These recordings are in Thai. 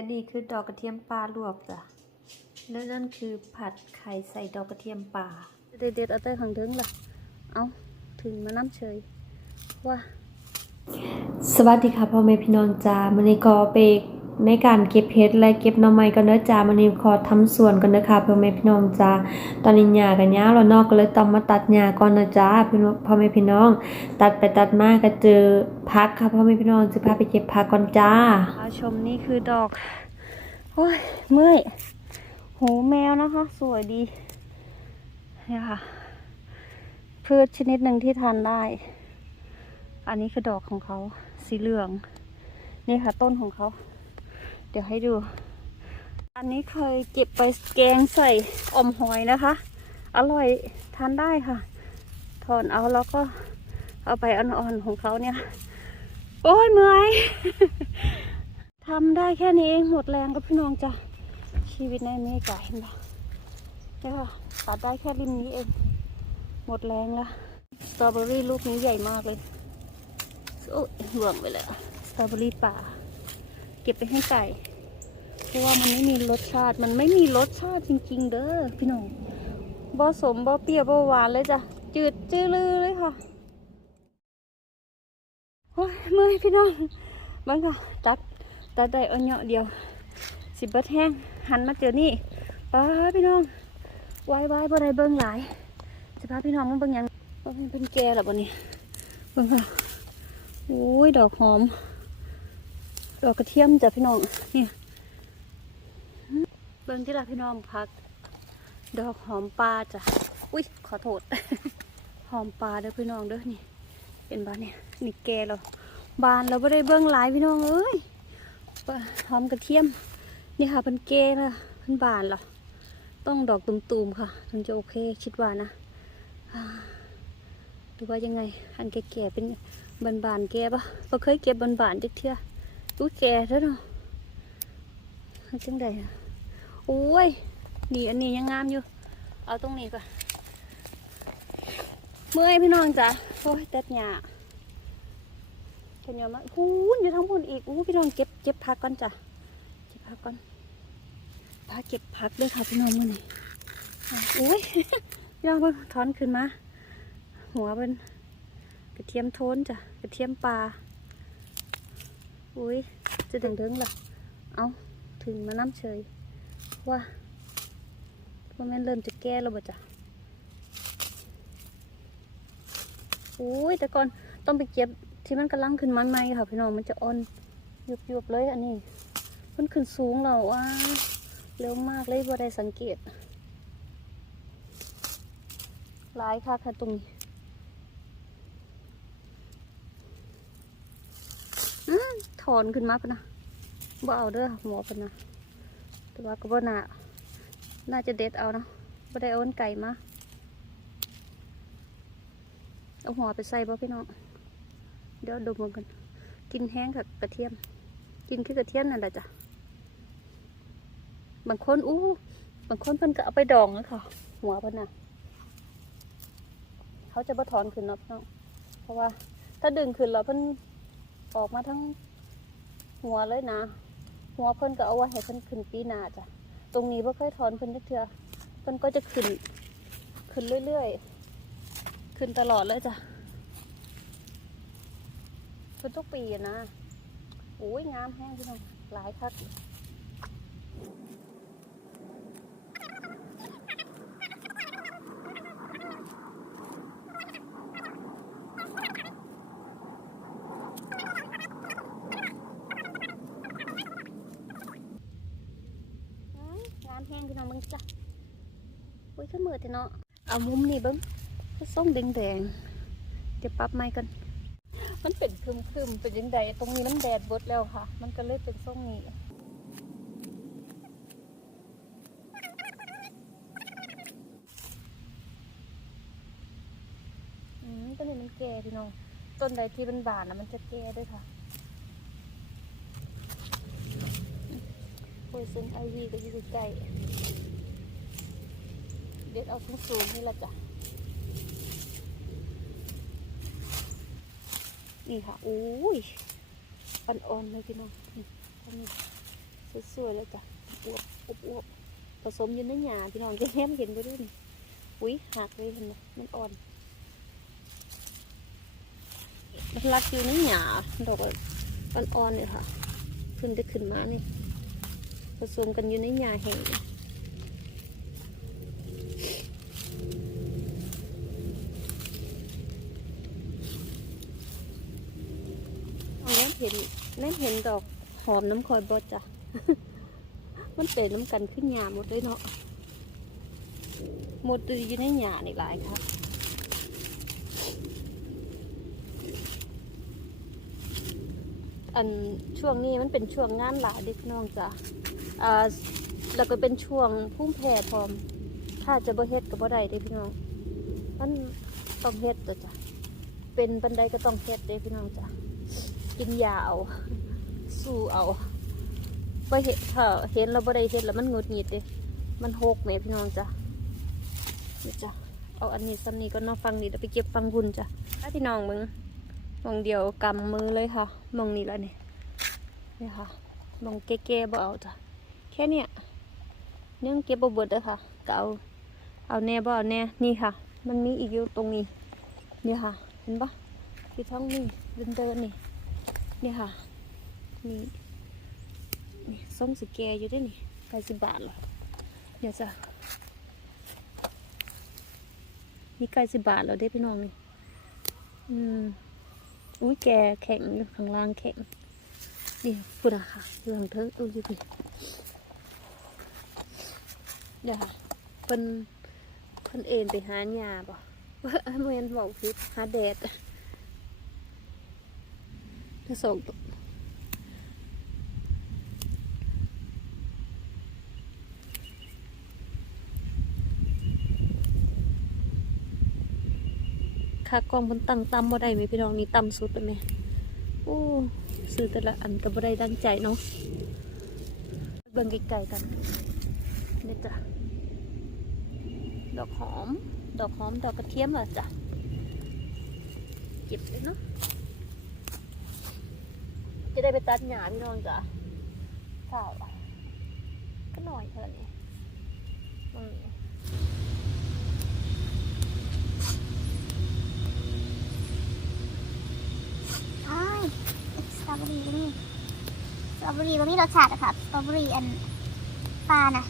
และนี่คือดอกกระเทียมปลาลวกจ้ะแล้วนั่นคือผัดไข่ใส่ดอกกระเทียมปลาเด็ดเด็ดๆเอาแต่ขังถึงล่ะ เอาถึงมาน้ำเฉยว่าสวัสดีค่ะพ่อแม่พี่น้องจ้ามันนี้ก็ไป ในการเก็บเห็ดและเก็บหน่อไม้กันเด้อจ้ามันนี้ขอทำสวนกันเด้อค่ะพ่อแม่พี่น้องจ้าตอนนี้หญ้ากันยาวแล้วเนอกก็เลยต้องมาตัดหญ้าก่อนนะจ้าพี่องพ่อแม่พี่น้อง ตัดไปตัดมาก็เจอพักค่ะพ่อแม่พี่น้องจะพาไปเก็บผักก่อนจ้าชมนี่คือดอกโอ้ยเมื่อยหูแมวนะคะสวยดีเนี่ยค่ะพืชชนิดหนึ่งที่ทานได้ อันนี้คือดอกของเขาสีเหลือง นี่ค่ะต้นของเขา เดี๋ยวให้ดู อันนี้เคยเก็บไปแกงใส่อมหอยนะคะ อร่อยทานได้ค่ะ ถอนเอาแล้วก็เอาไปอ่อนๆของเขาเนี่ย โอ้ยเมื่อยทำได้แค่นี้เองหมดแรงกับพี่น้องจ้ะชีวิตในเมริกาเห็นปะเนี่ยค่ะตัดได้แค่ริมนี้เอง หมดแรงล้วสตรอเบอรี่ลูกนี้ใหญ่มากเลยโอ้ยห่วงไปเลยสตรอเบอรี่ป่า เก็บไปให้ไก่ เพราะว่ามันไม่มีรสชาติ มันไม่มีรสชาติจริง ๆ เด้อพี่น้องบ่สมบ่เปรี้ยวบ่หวานเลยจ้ะ จืดจืดลือเลยค่ะโอ้ยเมื่อยพี่น้องบังค่ะตัดตัดได้เอาเหยาะเดียว สิบเบิดแห้งหันมาเจอนี่ป้าพี่น้องวายวายบ่ได้เบิ่งหลายสิพาพี่น้องมาเบิ่งยังเป็นแก่หรอบ่เนี่เบิ่งค่ะโอ้ยดอกหอม ดอกกระเทียมจ้ะพี่น้องนี่เบิ่งที่ละพี่น้องพัก ดอกหอมปลาจ้ะอุ้ยขอโทษ หอมปลาเด้อพี่น้องเด้อนี่เป็นบ้านเนี่ยนี่แกเราบานเราไม่ได้เบิ้งหลายพี่น้องเอ้ยหอมกระเทียม นี่ค่ะเป็นแกนะเป็นบานเหรอต้องดอกตุ่มๆค่ะถึงจะโอเคคิดว่านะดูว่ายังไงอันแก่ๆเป็นบานๆแกปะเราเคยเก็บบานๆจักเที่ย อุ้ยแกแล้วเนาะเอาจังใดอะโอ้ยนี่อันนี้ยังงามอยู่ เอาตรงนี้ก่อนเมื่อยพี่น้องจ้ะโอ้ยตัดหญ้าเป็นยังไงหูอยู่ทั้งหมดอีกอู้พี่น้องเก็บเก็บพักก่อนจ้ะเก็บพักก่อนพาเก็บพักด้วยค่ะพี่น้องมื่อนี้อะอุ้ยพี่น้องเพิ่งถอนขึ้นมา หัวเป็นกระเทียมโทนจ้ะกระเทียมปลา อุ้ยจะถึงถึงๆล่ะเอาถึงมาน้ำเฉยว่าว่าแม่นเริ่มจะแก้แล้วบ่จ้ะอุ้ยแต่ก่อนต้องไปเก็บที่มันกำลังขึ้นมันใหมค่ะพี่น้องมันจะอ่อนยุบยุบๆเลยอันนี้มันขึ้นสูงแล้วว้าเร็วมากเลยบ่ได้สังเกตหลายค่ะค่ะตรงนี้อืมถ อนขึ้นมาปะนะบ่เอาเด้อหมอปะนะแต่ว่าก็บ่น่าน่าจะเด็ดเอานะบ่ได้เอาอันไก่มาเอาหัวไปใส่บ่พี่น้องเดี๋ยวดมกันกินแห้งกับกระเทียม กินคือกระเทียมนั่นแหละจ้ะบางคนอู้บางคนเพิ่นก็เอาไปดองนะค่ะหัวเพิ่นน่ะเขาจะบ่ถอนขึ้นเนาะพี่น้องเพราะว่า ถ้าดึงขึ้นแล้วเพิ่นออกมาทั้ง หัวเลยนะ หัวเพิ่นก็เอาไว้ให้เพิ่นขึ้นปีหน้าจ้ะ ตรงนี้บ่เคยถอนเพิ่นจักเทื่อเพิ่นก็จะขึ้น ขึ้นเรื่อยๆ ขึ้นตลอดเลยจ้ะขึ้นทุกปีนะโอ้ยงามแห้งพี่น้องหลายคักอื้องามแห้งพี่น้องมึงจ้ะอุ้ยขึ้นมือ เถอะเนาะเอามุมนี่เบิ้งส่งแดงๆเดี๋ยวปรับไม้กัน มันเป็นครึมๆเป็นยังไงตรงนี้มันแดดบดแล้วค่ะ มันก็เลยเป็นทรงนี้อืมต้นนี้มันแก่พี่น้อง ต้นใดที่เป็นบานนะมันจะแก่ด้วยค่ะโอ้ยเซนไอวีก็อยู่ใกล้ เด็ดเอาสูงๆนี่ละจ้ะ นี่ค่ะโอ้ยอ่อนๆเลยพี่น้องนี่ตรงนี้สวยๆเลยจ้ะอวบอบอวบผสมอยู่ในหญ้าพี่น้องจะเห็นเห็นไปด้วยนี่อุ้ยหักเลยเห็นไหมมันอ่อนมันรักอยู่ในหญ้าดอกอ่อนๆเลยค่ะ ขึ้นได้ขึ้นมานี่ผสมกันอยู่ในหญ้าแห้ง แม่เห็นดอกหอมน้ำคอยบดจ้ะ มันเป็นน้ำกันขึ้นหญ้าหมดเลยเนาะ หมดอยู่ในหญ้านี่หลายค่ะอันช่วงนี้มันเป็นช่วงงานหลายเด็กน้องจ้ะอ่าแล้วก็เป็นช่วงพุ่มแผ่พร้อม ถ้าจะบ่เฮ็ดก็บ่ได้เด้พี่น้อง มันต้องเฮ็ดตัวจ้ะ เป็นบันไดก็ต้องเฮ็ดเด้พี่น้องจ้ะ กินยาเอา สู้เอาบ่เฮ็ดถ้าเห็นแล้วบ่ได้เฮ็ดแล้วมันงดหงิดเด้มันหกแหม่พี่น้องจ้ะนี่จ้ะเอาอันนี้ซ้ำนี้ก็นอกฟังนี่เดียวไปเก็บฟังบุญจ้ะถ้าพี่น้องมึงมองเดียวกำมือเลยค่ะมองนี้แล้วเนี่ยนี่ค่ะมองเก๋ๆบ่เอาจ้ะแค่เนี้ยเนื่องเก็บบ่เบิดเด้อค่ะก็เอาเอาแน่บ่เอาแน่นี่ค่ะ มันมีอีกอยู่ตรงนี้นี่ค่ะ เห็นปะที่ท้องนี่เดินเดินนี่ เนี่ยค่ะ นี่นี่ส้มสีแกอยู่ด้วยนี่ไปสิบบาทเหรอเดี๋ยวจ้ะนี่ไก่สิบบาทแล้วเด้พี่น้องนี่อืมอุ้ยแกแข็งอยู่ข้างล่างแข็งนี่พูดอะค่ะเรื่องเธอดูอยู่ดิเดี๋ยวค่ะเพิ่นเพิ่นเอ็นไปหาหญ้าบ่ว่าเมนบอกผิดหาแดด จะส่งตัวค่ากล้องมันตั้งต่ำบ่ได้ไหมพี่น้องนี่ต่ำสุดแล้วแม่โอ้ซื้อแต่ละอันก็บ่ได้ดังใจเนาะเบิ่งไกลๆกันนี่จ้ะดอกหอม ดอกหอม ดอกกระเทียมเหรอจ้ะเก็บเลยเนาะ จะได้ไปตัดหญ้าพี่น้องจ้ะเปล่าก็หน่อยเท่านี้อืมอ้ายสตรอเบอรี่ก็มีสตรอเบอรี่ก็มีรสชาติอะค่ะสตรอเบอรี่อันปลาน่ะ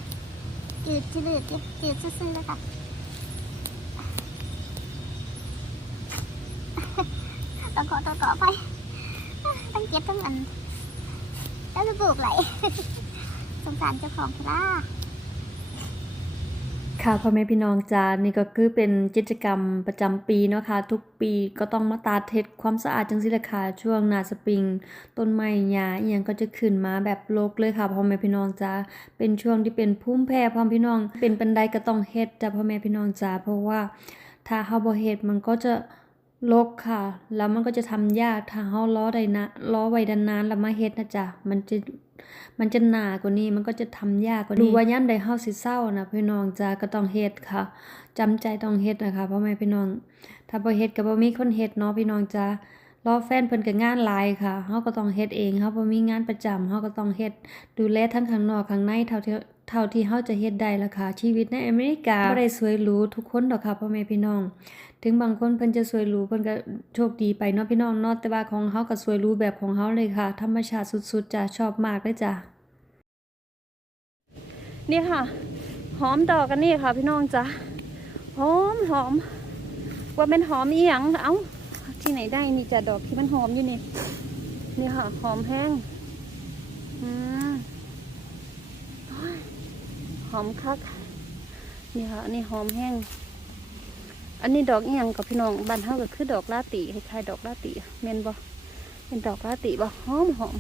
จืดจืดๆจืดซื่อๆเลยค่ะต้องขอต้องขอไป ต้องเก็บทั้งอันแล้วจะปลูกไหลสงสารเจ้าของเถอะล่ะค่ะพ่อแม่พี่น้องจ้านี่ก็คือเป็นกิจกรรมประจำปีเนาะค่ะทุกปีก็ต้องมาตัดเฮ็ดความสะอาดจังซี่แหละค่ะช่วงหน้าสปริง ต้นไม้หญ้าอีหยังก็จะขึ้นมาแบบรกเลยค่ะพ่อแม่พี่น้องจ้าเป็นช่วงที่เป็นภูมิแพ้พ่อพี่น้อง เป็นบันไดก็ต้องเฮ็ดจ้ะพ่อแม่พี่น้องจ้าเพราะว่าถ้าเฮาบ่เฮ็ดมันก็จะ รกค่ะ แล้วมันก็จะทำยากถ้าเฮาล้อได้นะล้อไว้นานแล้วมาเฮ็ดนะจ๊ะมันจะมันจะหนากว่านี้มันก็จะทำยากกว่านี้ดูว่าย่ํใดเฮาสิเศร้านะพี่น้องจ้าก็ต้องเฮ็ดค่ะจำใจต้องเฮ็ดนะคะพ่อแม่พี่น้อง ถ้าบ่เฮ็ดก็บ่มีคนเฮ็ดเนาะพี่น้องจ้ารอแฟนเพิ่นก็งานหลายค่ะเฮาก็ต้องเฮ็ดเองเฮาบ่มีงานประจำเฮาก็ต้องเฮ็ดดูแลทั้งข้างนอกข้างในเท่าที่ เท่าที่เฮาจะเฮ็ดได้ล่ะค่ะ ชีวิตในอเมริกาบ่ได้สวยหรูทุกคนดอกค่ะพ่อแม่พี่น้อง ถึงบางคนเพิ่นจะสวยหรูเพิ่นก็โชคดีไปเนาะพี่น้องเนาะแต่ว่าของเฮาก็สวยหรูแบบของเฮาเลยค่ะ ธรรมชาติสุดๆจ้ะชอบมากเลยจ้ะนี่ค่ะ หอมดอกกันนี่ค่ะ พี่น้องจ้ะหอมหอม ว่าเป็นหอมอีหยังเอ้าที่ไหนได้นี่จ้ะดอกที่มันหอมอยู่นี่นี่ค่ะ หอมแห้งอืมโอ้ย หอมคัก นี่ค่ะ อันนี้หอมแห้ง อันนี้ดอกอียงกับพี่น้องบ้านเฮาก็คือดอกลาติคล้ายๆดอกลาติเมนบ่เป็นดอกลาติบ่หอมหอม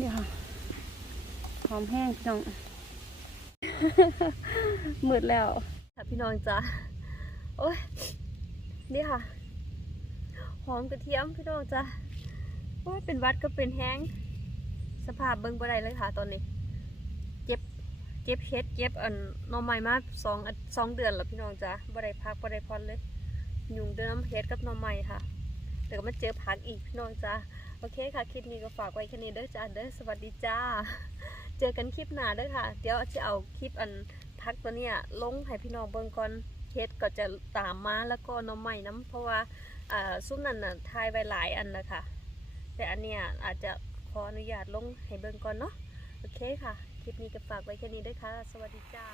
นี่ค่ะ หอมแห้งพี่น้องมืดแล้วค่ะพี่น้องจ้าโอ้ย นี่ค่ะ หอมกระเทียมพี่น้องจ้าโอ้ยเป็นวัดก็เป็นแห้ง สภาพเบิ่งบ่ได้เลยค่ะตอนนี้ เจ็บเฮ็ดเจ็บอันหนอใหม่มาสองอาสองเดือนแล้วพี่น้องจ้าบ่ได้พักบ่ได้พอนเลย ยุ่งเดิมเฮ็ดกับหนอใหม่ค่ะแต่ก็มาเจอผักอีกพี่น้องจ้าโอเคค่ะคลิปนี้ก็ฝากไว้แค่นี้เด้อจ้าเด้อสวัสดีจ้า เจอกันคลิปหน้าเด้วยค่ะ เดี๋ยวจะเอาคลิปอันพักตัวเนี้ยลงให้พี่น้องเบิ่งก่อนเฮ็ดก็จะตามมาแล้วก็หน้องใหม่น้ำเพราะว่าอ่าซุ้มนั่นน่ะทายไว้หลายอันนะคะแต่อันเนี้ยอาจจะขออนุญาตลงให้เบิ่งก่อนเนาะโอเคค่ะ ลิปนี้ก็ฝากไว้แค่นี้ด้วยค่ะ สวัสดีจ้า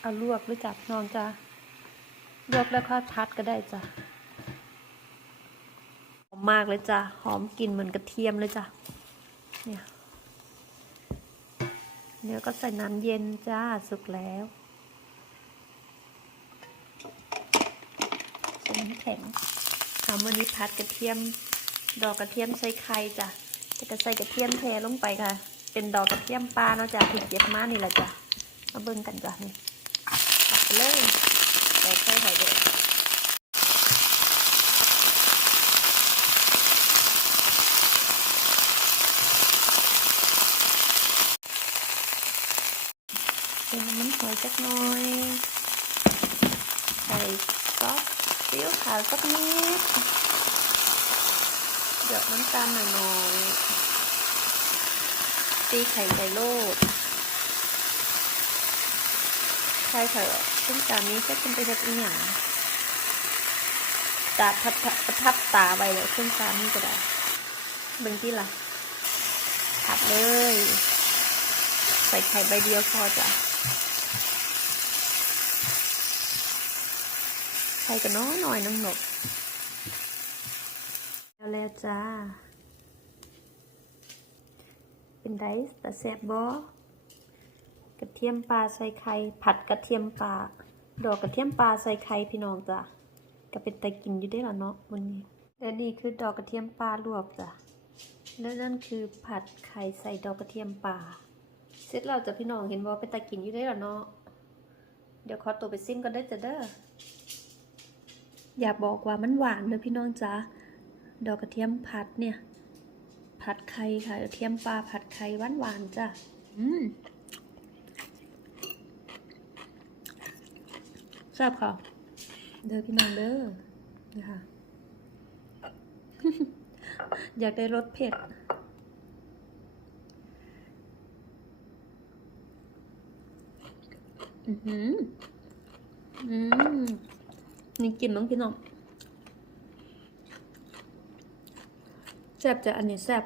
เอาลวกหรือจับน้องจ้าลวกแล้วก็พัดก็ได้จ้ะหอมมากเลยจ้ะหอมกลิ่นเหมือนกระเทียมเลยจ้ะเนี่ยเนื้อก็ใส่น้ำเย็นจ้าสุกแล้วใส่น้ำแข็งทำวันนี้พัดกระเทียม ดอกกระเทียมใส่ไข่จ้ะ จะก็ใส่กระเทียมเทลงไปค่ะ เป็นดอกกระเทียมปลาเนาะจ้ะที่เก็บมานี่แหละจ้ะมาเบิ่งกันจ้ะนี่ตักไปเลยใส่ไข่ไข่เด็ดเป็นมันหอยจักหน่อยใส่ซอสซีอิ๊วขาวสักนิด หยดน้ำตาลหน่อยๆตีไข่ใส่โลดใช่ค่ะซึ่งจานนี้ก็เป็นไปแบบอีหยังตาทับทับทับตาไปเลยซึ่งจานนี้ก็ได้เบิ่งที่ล่ะผัดเลย ใส่ไข่ใบเดียวพอจ้ะไข่ก็น้อยหน่อยน้องหนก แล้วแล้วจ้า เป็นไดส์แต่แซ่บบอกระเทียมปลาใส่ไข่ผัดกระเทียมปลาดอกกระเทียมปลาใส่ไข่พี่น้องจ้ะก็เป็นแต่กินอยู่ได้หรอเนาะวันนี้และนี่คือดอกกระเทียมปลาลวกจ้ะแล้วนั่นคือผัดไข่ใส่ดอกกระเทียมปลาเสร็จแล้วจ้ะพี่น้องเห็นว่าเป็นแต่กินอยู่ได้หรอเนาะเดี๋ยวขอตัวไปซิมกันได้จ้ะเด้ออยากบอกว่ามันหวานเลยพี่น้องจ้ะ ดอกกระเทียมผัดเนี่ย ผัดไข่ค่ะกระเทียมปลาผัดไข่หวานๆจ้ะ อืมแซ่บค่ะ เด้อพี่น้องเด้อนี่ค่ะอยากได้รสเผ็ดอือหืออืมนี่กินน้องพี่น้อง แซ่บจะอันนี้แซ่บ